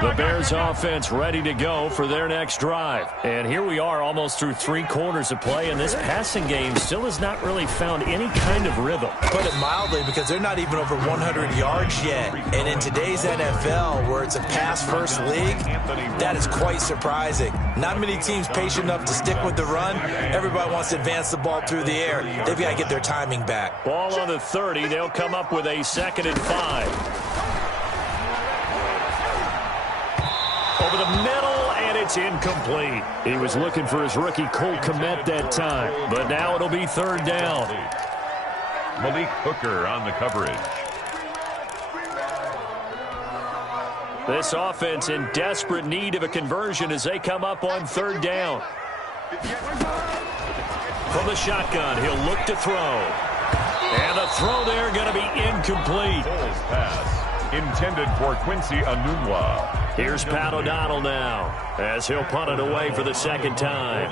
The Bears offense ready to go for their next drive. And here we are almost through 3 quarters of play, and this passing game still has not really found any kind of rhythm. Put it mildly, because they're not even over 100 yards yet. And in today's NFL, where it's a pass-first league, that is quite surprising. Not many teams patient enough to stick with the run. Everybody wants to advance the ball through the air. They've got to get their timing back. Ball on the 30. They'll come up with a 2nd and 5. Over the middle, and it's incomplete. He was looking for his rookie Cole Kmet that time, but now it'll be 3rd down. Malik Hooker on the coverage. This offense in desperate need of a conversion as they come up on 3rd down. From the shotgun, he'll look to throw. And the throw there going to be incomplete. Foles pass intended for Quincy Enunwa. Here's Pat O'Donnell now as he'll punt it away for the 2nd time.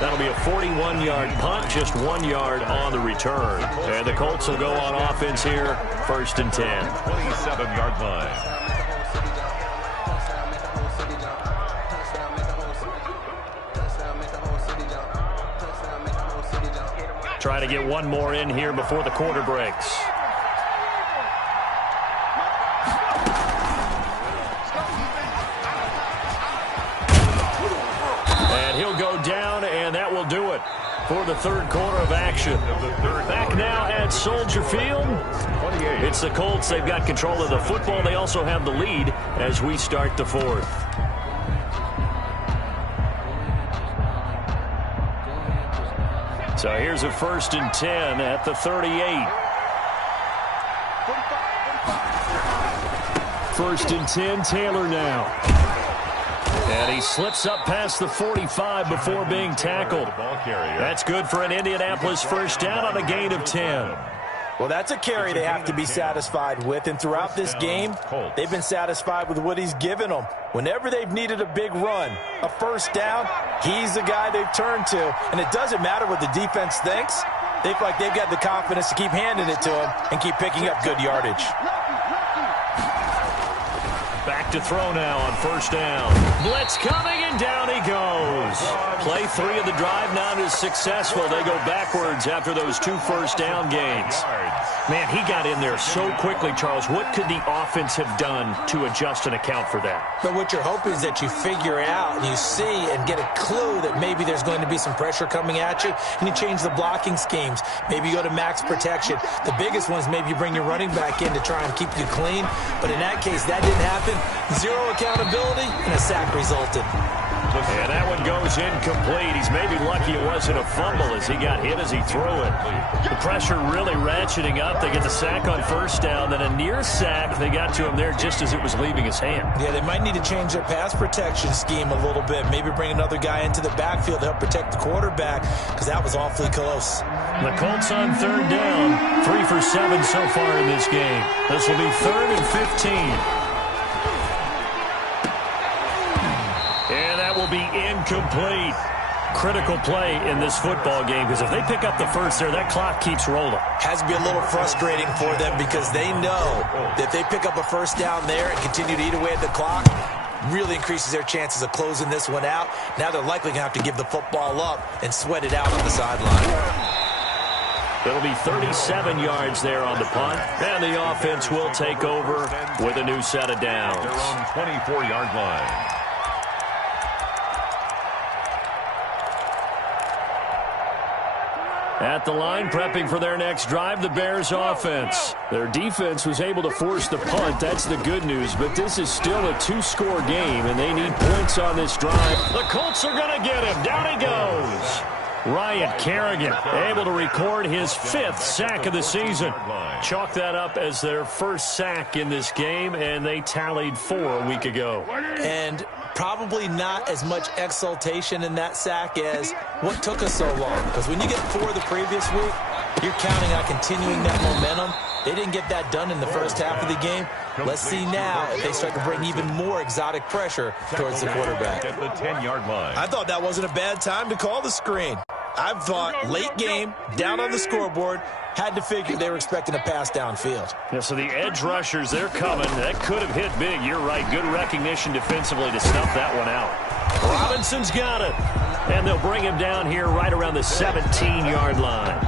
That'll be a 41-yard punt, just 1 yard on the return. And the Colts will go on offense here, 1st and 10. 27-yard line. Trying to get one more in here before the quarter breaks. And he'll go down, and that will do it for the 3rd quarter of action. Back now at Soldier Field. It's the Colts. They've got control of the football. They also have the lead as we start the 4th. So here's a 1st and 10 at the 38. 1st and 10, Taylor now. And he slips up past the 45 before being tackled. That's good for an Indianapolis 1st down on a gain of 10. Well, that's a carry they have to be satisfied with, and throughout this game, they've been satisfied with what he's given them. Whenever they've needed a big run, a 1st down, he's the guy they've turned to, and it doesn't matter what the defense thinks. They feel like they've got the confidence to keep handing it to him and keep picking up good yardage. Back to throw now on 1st down. Blitz coming, and down he goes. Play 3 of the drive not as successful. They go backwards after those 2 1st down gains. Man, he got in there so quickly, Charles. What could the offense have done to adjust and account for that? But what you're hoping is that you figure out and you see and get a clue that maybe there's going to be some pressure coming at you, and you change the blocking schemes. Maybe you go to max protection. The biggest one is maybe you bring your running back in to try and keep you clean. But in that case, that didn't happen. 0 accountability, and a sack resulted. And that one goes incomplete. He's maybe lucky it wasn't a fumble as he got hit as he threw it. The pressure really ratcheting up. They get the sack on 1st down, then a near sack. They got to him there just as it was leaving his hand. Yeah, they might need to change their pass protection scheme a little bit. Maybe bring another guy into the backfield to help protect the quarterback, because that was awfully close. The Colts on 3rd down. 3 for 7 so far in this game. This will be 3rd and 15. Will be incomplete. Critical play in this football game, because if they pick up the 1st there, that clock keeps rolling. Has to be a little frustrating for them, because they know that if they pick up a 1st down there and continue to eat away at the clock, really increases their chances of closing this one out. Now they're likely going to have to give the football up and sweat it out on the sideline. It'll be 37 yards there on the punt, and the offense will take over with a new set of downs. Their own 24-yard line. At the line, prepping for their next drive, the Bears offense. Their defense was able to force the punt. That's the good news, but this is still a two-score game, and they need points on this drive. The Colts are going to get him. Down he goes. Ryan Kerrigan able to record his 5th sack of the season. Chalk that up as their first sack in this game, and they tallied 4 a week ago. And probably not as much exultation in that sack as what took us so long. Because when you get 4 the previous week, you're counting on continuing that momentum. They didn't get that done in the first half of the game. Let's see now if they start to bring even more exotic pressure towards the quarterback. At the 10-yard line. I thought that wasn't a bad time to call the screen. I thought late game, down on the scoreboard, had to figure they were expecting a pass downfield. Yeah, so the edge rushers, they're coming. That could have hit big. You're right. Good recognition defensively to snuff that one out. Robinson's got it. And they'll bring him down here right around the 17-yard line.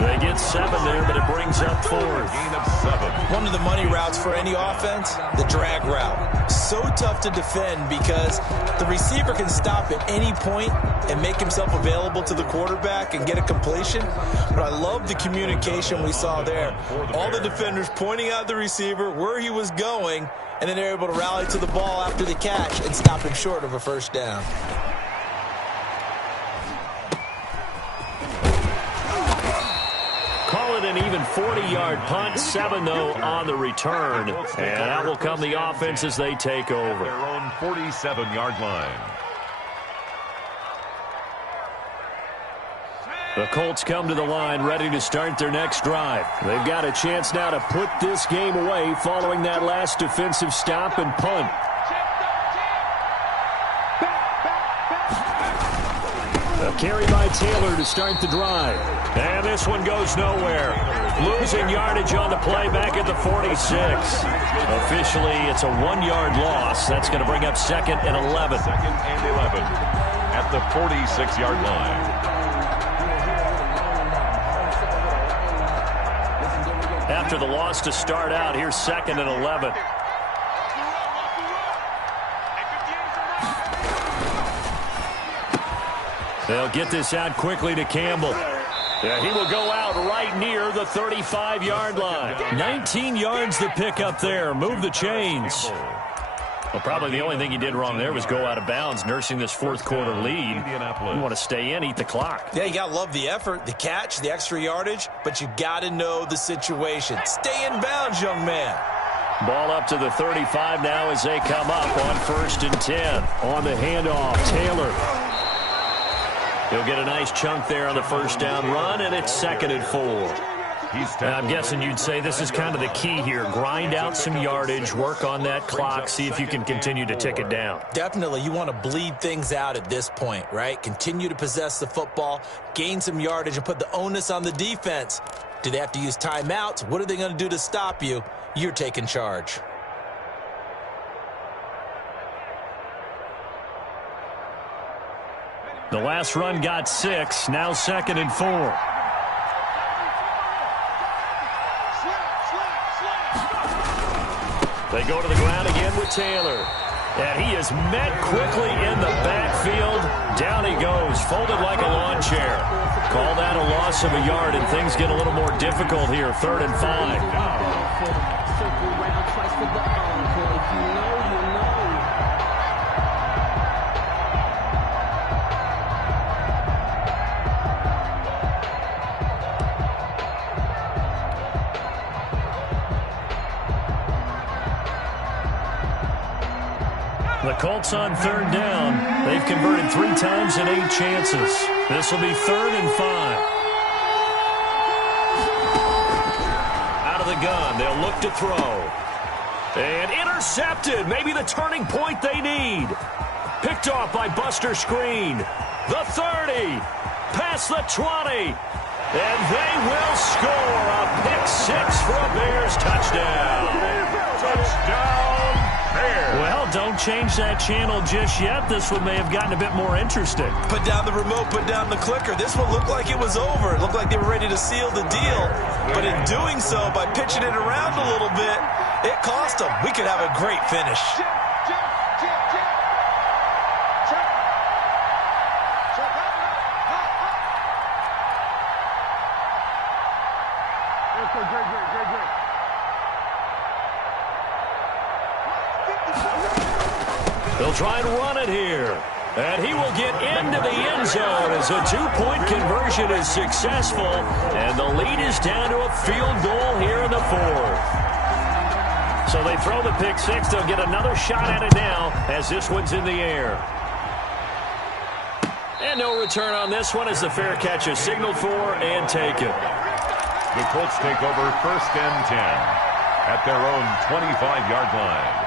They get 7 there, but it brings up 4. Gain of 7. One of the money routes for any offense, the drag route. So tough to defend because the receiver can stop at any point and make himself available to the quarterback and get a completion. But I love the communication we saw there. All the defenders pointing out the receiver, where he was going, and then they're able to rally to the ball after the catch and stop him short of a first down. Call it an even 40-yard punt, 7 though on the return. And that will come the offense as they take over. Their own 47-yard line. The Colts come to the line ready to start their next drive. They've got a chance now to put this game away following that last defensive stop and punt. A carry by Taylor to start the drive. And this one goes nowhere. Losing yardage on the play back at the 46. Officially, it's a 1-yard loss. That's going to bring up 2nd and 11. 2nd and 11 at the 46-yard line. After the loss to start out, here's 2nd and 11. They'll get this out quickly to Campbell. Yeah, he will go out right near the 35-yard line. 19 yards to pick up there. Move the chains. Well, probably the only thing he did wrong there was go out of bounds, nursing this 4th quarter lead. You want to stay in, eat the clock. Yeah, you got to love the effort, the catch, the extra yardage, but you got to know the situation. Stay in bounds, young man. Ball up to the 35 now as they come up on 1st and 10. On the handoff, Taylor. He'll get a nice chunk there on the first down run, and it's 2nd and 4. I'm guessing you'd say this is kind of the key here. Grind out some yardage, work on that clock, see if you can continue to tick it down. Definitely. You want to bleed things out at this point, right? Continue to possess the football, gain some yardage, and put the onus on the defense. Do they have to use timeouts? What are they going to do to stop you? You're taking charge. The last run got 6, now 2nd and 4. They go to the ground again with Taylor. And he is met quickly in the backfield. Down he goes, folded like a lawn chair. Call that a loss of a yard, and things get a little more difficult here. 3rd and 5. The Colts on 3rd down. They've converted 3 times in 8 chances. This will be 3rd and 5. Out of the gun, they'll look to throw. And intercepted. Maybe the turning point they need. Picked off by Buster Screen. The 30. Past the 20. And they will score a pick-6 for a Bears touchdown. Touchdown, Bears. Well, Well, don't change that channel just yet. This one may have gotten a bit more interesting. Put down the remote, put down the clicker. This one looked like it was over. It looked like they were ready to seal the deal. But in doing so, by pitching it around a little bit, it cost them. We could have a great finish. They'll try and run it here. And he will get into the end zone as a two-point conversion is successful. And the lead is down to a field goal here in the fourth. So they throw the pick six. They'll get another shot at it now as this one's in the air. And no return on this one as the fair catch is signaled for and taken. The Colts take over 1st and 10 at their own 25-yard line.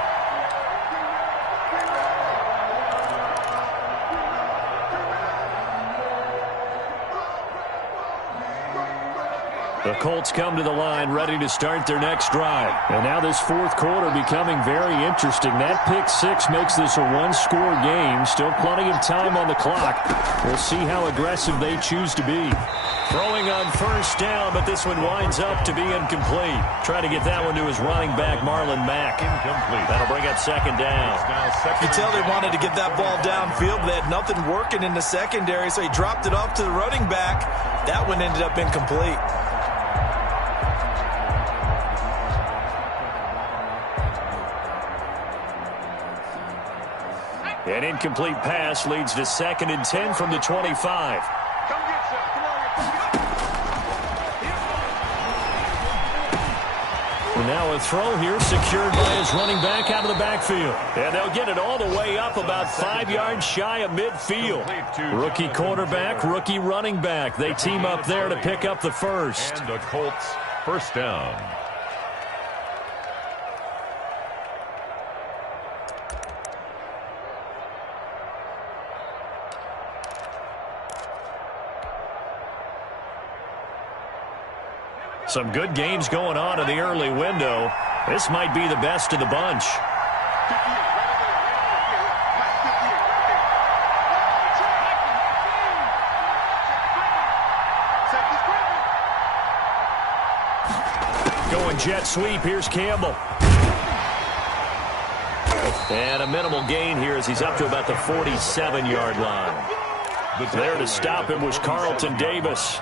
The Colts come to the line ready to start their next drive. And now this fourth quarter becoming very interesting. That pick six makes this a one-score game. Still plenty of time on the clock. We'll see how aggressive they choose to be. Throwing on 1st down, but this one winds up to be incomplete. Trying to get that one to his running back, Marlon Mack. Incomplete. That'll bring up 2nd down. You can tell they wanted to get that ball downfield. They had nothing working in the secondary, so he dropped it off to the running back. That one ended up incomplete. An incomplete pass leads to 2nd and 10 from the 25. And now a throw here secured by his running back out of the backfield. And they'll get it all the way up about 5 yards shy of midfield. Rookie quarterback, rookie running back. They team up there to pick up the first. And the Colts 1st down. Some good games going on in the early window. This might be the best of the bunch. Going jet sweep. Here's Campbell. And a minimal gain here as he's up to about the 47-yard line. There to stop him was Carlton Davis.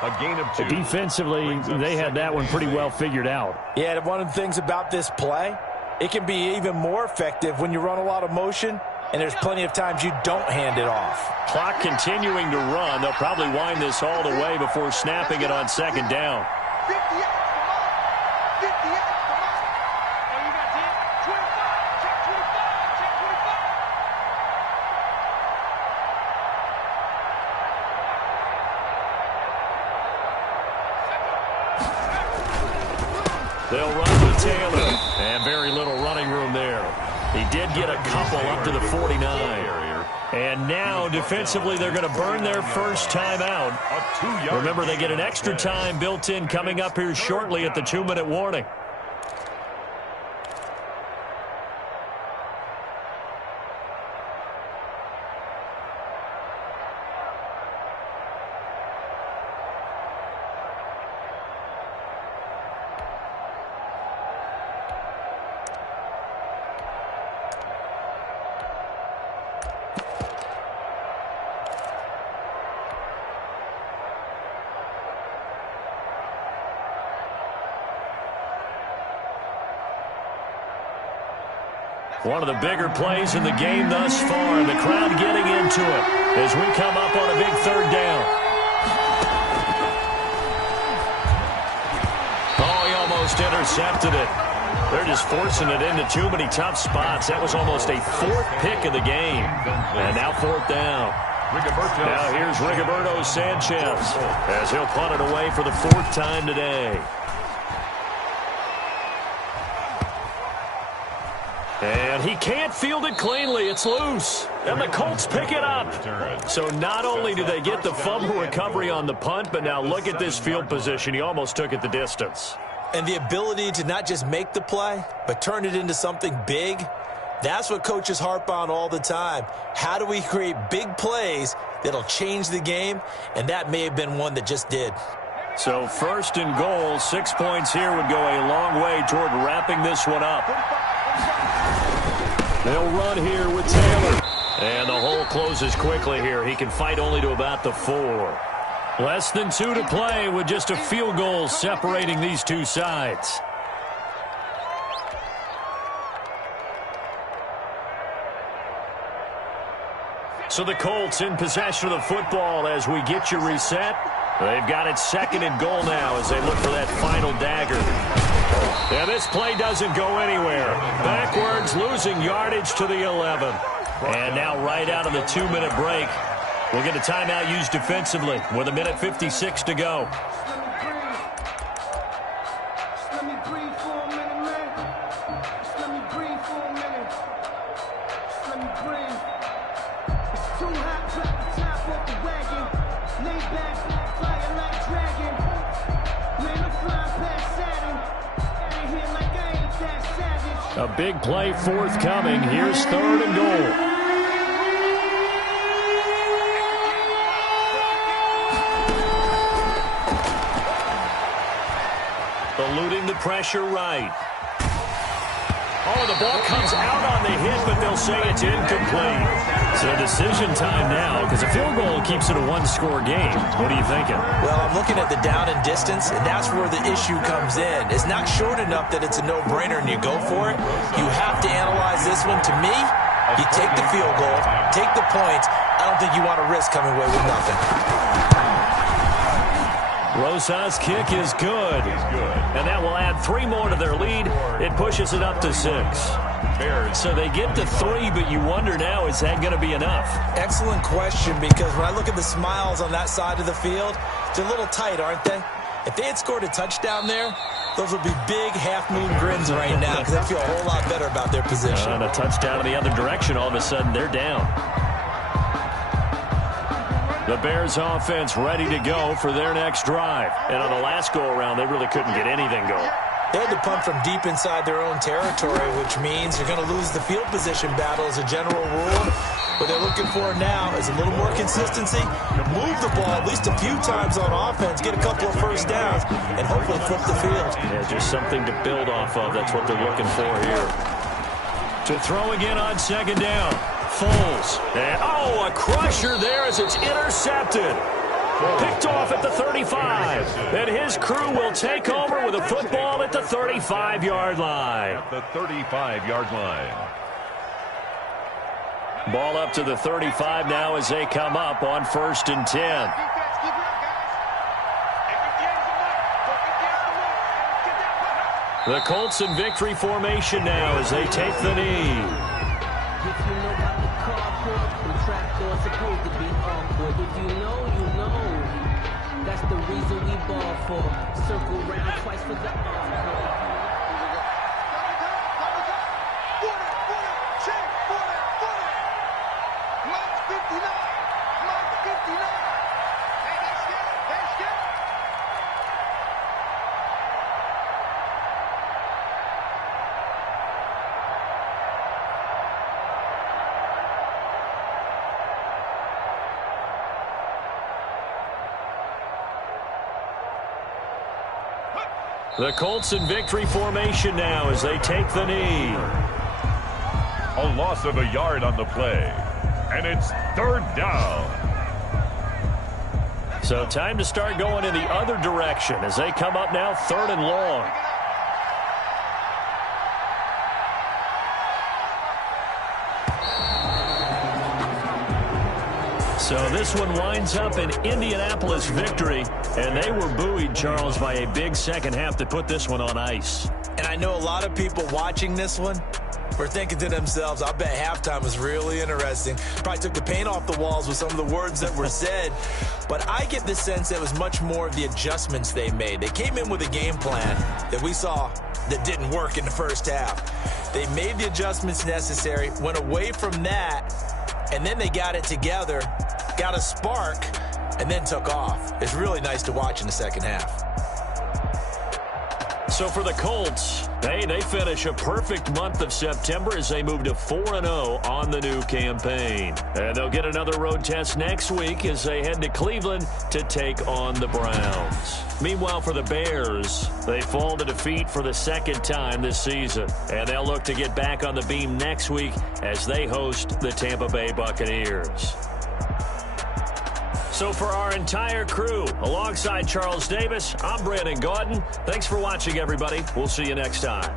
A gain of 2. Defensively, they had that one pretty well figured out. Yeah, one of the things about this play, it can be even more effective when you run a lot of motion, and there's plenty of times you don't hand it off. Clock continuing to run. They'll probably wind this all the way before snapping it on 2nd down. 58, come on. 58, come on. Oh, you got 10? 25, check 25, check 25. They'll run with Taylor. And very little running room there. He did get a couple up to the 49. And now, defensively, they're going to burn their first time out. Remember, they get an extra time built in coming up here shortly at the 2-minute warning. One of the bigger plays in the game thus far. The crowd getting into it as we come up on a big 3rd down. Oh, he almost intercepted it. They're just forcing it into too many tough spots. That was almost a 4th pick of the game. And now 4th down. Now here's Rigoberto Sanchez as he'll punt it away for the 4th time today. And he can't field it cleanly. It's loose. And the Colts pick it up. So not only do they get the fumble recovery on the punt, but now look at this field position. He almost took it the distance. And the ability to not just make the play, but turn it into something big, That's what coaches harp on all the time. How do we create big plays that'll change the game? And that may have been one that just did. So 1st and goal, 6 points here would go a long way toward wrapping this one up. They'll run here with Taylor. And the hole closes quickly here. He can fight only to about the 4. Less than 2 to play with just a field goal separating these two sides. So the Colts in possession of the football as we get you reset. They've got it 2nd and goal now as they look for that final dagger. And this play doesn't go anywhere. Backwards, losing yardage to the 11. And now right out of the 2-minute break, we'll get a timeout used defensively with 1:56 to go. A big play forthcoming. Here's 3rd and goal. Eluding the pressure right. Oh, the ball comes out on the hit, but they'll say it's incomplete. So decision time now, because a field goal keeps it a 1-score game. What are you thinking? Well, I'm looking at the down and distance, and that's where the issue comes in. It's not short enough that it's a no-brainer and you go for it. You have to analyze this one. To me, you take the field goal, take the points. I don't think you want to risk coming away with nothing. Rosas' kick is good. And that will add 3 more to their lead. It pushes it up to 6. So they get to 3, but you wonder now, is that going to be enough? Excellent question, because when I look at the smiles on that side of the field, they're a little tight, aren't they? If they had scored a touchdown there, those would be big half-moon grins right now, because they feel a whole lot better about their position. And a touchdown in the other direction, all of a sudden they're down. The Bears offense ready to go for their next drive. And on the last go-around, they really couldn't get anything going. They had to punt from deep inside their own territory, which means you're going to lose the field position battle as a general rule. What they're looking for now is a little more consistency, move the ball at least a few times on offense, get a couple of first downs, and hopefully flip the field. Yeah, just something to build off of. That's what they're looking for here. To throw again on 2nd down. Foles. And, a crusher there as it's intercepted. Picked off at the 35. And his crew will take over with a football at the 35-yard line. At the 35-yard line. Ball up to the 35 now as they come up on 1st and 10. The Colts in victory formation now as they take the knee. Supposed to be awkward. If you know, you know. That's the reason we ball for. Circle round twice for the encore. The Colts in victory formation now as they take the knee. A loss of a yard on the play. And it's 3rd down. So time to start going in the other direction as they come up now 3rd and long. So this one winds up an Indianapolis victory, and they were buoyed, Charles, by a big second half to put this one on ice. And I know a lot of people watching this one were thinking to themselves, I bet halftime was really interesting. Probably took the paint off the walls with some of the words that were said. But I get the sense that it was much more of the adjustments they made. They came in with a game plan that we saw that didn't work in the first half. They made the adjustments necessary, went away from that, and then they got it together, got a spark, and then took off. It's really nice to watch in the second half. So for the Colts, they finish a perfect month of September as they move to 4-0 on the new campaign. And they'll get another road test next week as they head to Cleveland to take on the Browns. Meanwhile, for the Bears, they fall to defeat for the second time this season. And they'll look to get back on the beam next week as they host the Tampa Bay Buccaneers. So for our entire crew, alongside Charles Davis, I'm Brandon Gaudin. Thanks for watching, everybody. We'll see you next time.